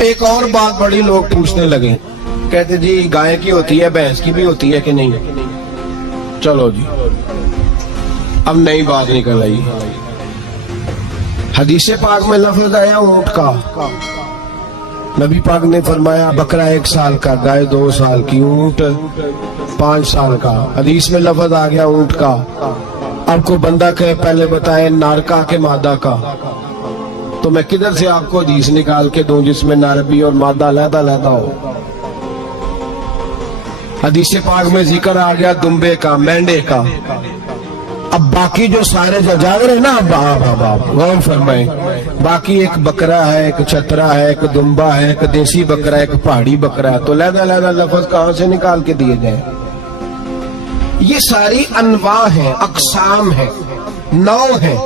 ایک اور بات بڑی لوگ پوچھنے لگے، کہتے جی گائے کی ہوتی ہے بھینس کی بھی ہوتی ہے کہ نہیں؟ چلو جی اب نئی بات نکل آئی۔ حدیث پاک میں لفظ آیا اونٹ کا، نبی پاک نے فرمایا بکرا 1 سال کا، گائے 2 سال کی، اونٹ 5 سال کا۔ حدیث میں لفظ آ گیا اونٹ کا۔ اب کو بندہ کہے پہلے بتائے نر کا کہ مادہ کا، تو میں کدھر سے آپ کو حدیث نکال کے دوں جس میں نر بھی اور مادہ علیحدہ ہو؟ حدیث پاک میں ذکر آ گیا دمبے کا، مینڈے کا۔ اب باقی جو سارے جانور ہیں نا، غور فرمائیں، باقی ایک بکرا ہے، ایک چھترا ہے، ایک دمبا ہے، ایک دیسی بکرا ہے، ایک پہاڑی بکرا ہے، تو علیحدہ لفظ کہاں سے نکال کے دیے جائیں؟ یہ ساری انواع ہیں، اقسام ہیں، نوع ہیں۔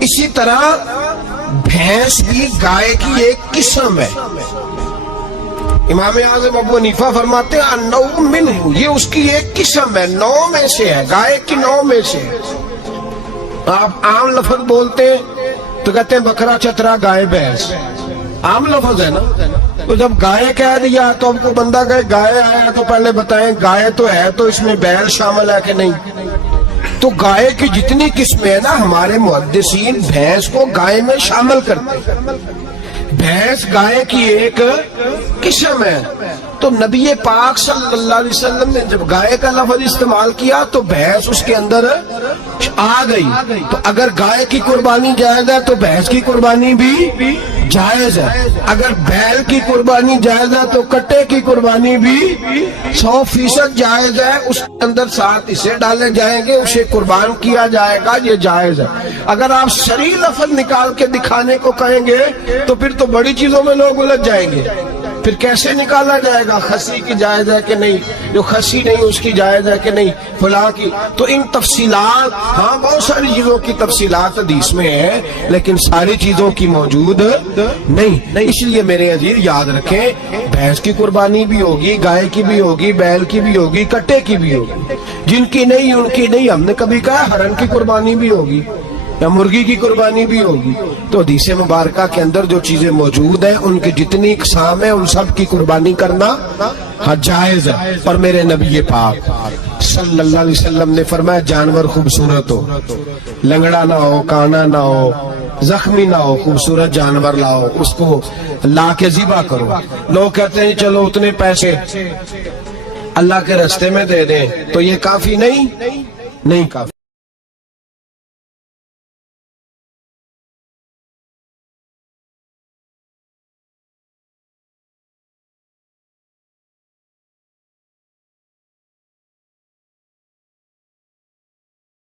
اسی طرح بھینس بھی گائے کی ایک قسم ہے۔ امام اعظم ابو حنیفہ فرماتے ہیں النوع منہ، یہ اس کی ایک قسم ہے، نوع میں سے ہے، گائے کی نوع میں سے ہے۔ آپ عام لفظ بولتے ہیں تو کہتے ہیں بکرا، چھترا، گائے، بھینس، عام لفظ ہے نا۔ تو جب گائے کہہ دیا تو اب کو بندہ کہے گائے آیا تو پہلے بتائیں گائے تو ہے تو اس میں بیل شامل ہے کہ نہیں؟ تو گائے کی جتنی قسمیں ہیں نا، ہمارے محدثین بھینس کو گائے میں شامل کرتے ہیں۔ بھینس گائے کی ایک قسم ہے۔ تو نبی پاک صلی اللہ علیہ وسلم نے جب گائے کا لفظ استعمال کیا تو بھینس اس کے اندر آ گئی۔ تو اگر گائے کی قربانی جائز ہے تو بھینس کی قربانی بھی جائز ہے، اگر بیل کی قربانی جائز ہے تو کٹے کی قربانی بھی 100% جائز ہے۔ اس کے اندر 7 حصے ڈالے جائیں گے، اسے قربان کیا جائے گا، یہ جائز ہے۔ اگر آپ صریح لفظ نکال کے دکھانے کو کہیں گے تو پھر تو بڑی چیزوں میں لوگ الجھ جائیں گے۔ پھر کیسے نکالا جائے گا خسی کی جائز ہے کہ نہیں، جو خسی نہیں اس کی جائز ہے کہ نہیں، فلاں کی؟ تو ان تفصیلات، ہاں بہت ساری چیزوں کی تفصیلات حدیث میں ہے، لیکن ساری چیزوں کی موجود نہیں۔ اس لیے میرے عزیز یاد رکھیں، بھینس کی قربانی بھی ہوگی، گائے کی بھی ہوگی، بیل کی بھی ہوگی، کٹے کی بھی ہوگی۔ جن کی نہیں ان کی نہیں۔ ہم نے کبھی کہا ہرن کی قربانی بھی ہوگی یا مرغی کی قربانی بھی ہوگی۔ تو حدیث مبارکہ کے اندر جو چیزیں موجود ہیں ان کی جتنی اقسام ہیں ان سب کی قربانی کرنا جائز ہے۔ اور میرے نبی پاک صلی اللہ علیہ وسلم نے فرمایا جانور خوبصورت ہو، لنگڑا نہ ہو، کانا نہ ہو، زخمی نہ ہو، خوبصورت جانور لاؤ، اس کو لا کے ذبح کرو۔ لوگ کہتے ہیں چلو اتنے پیسے اللہ کے راستے میں دے دیں، تو یہ کافی نہیں کافی۔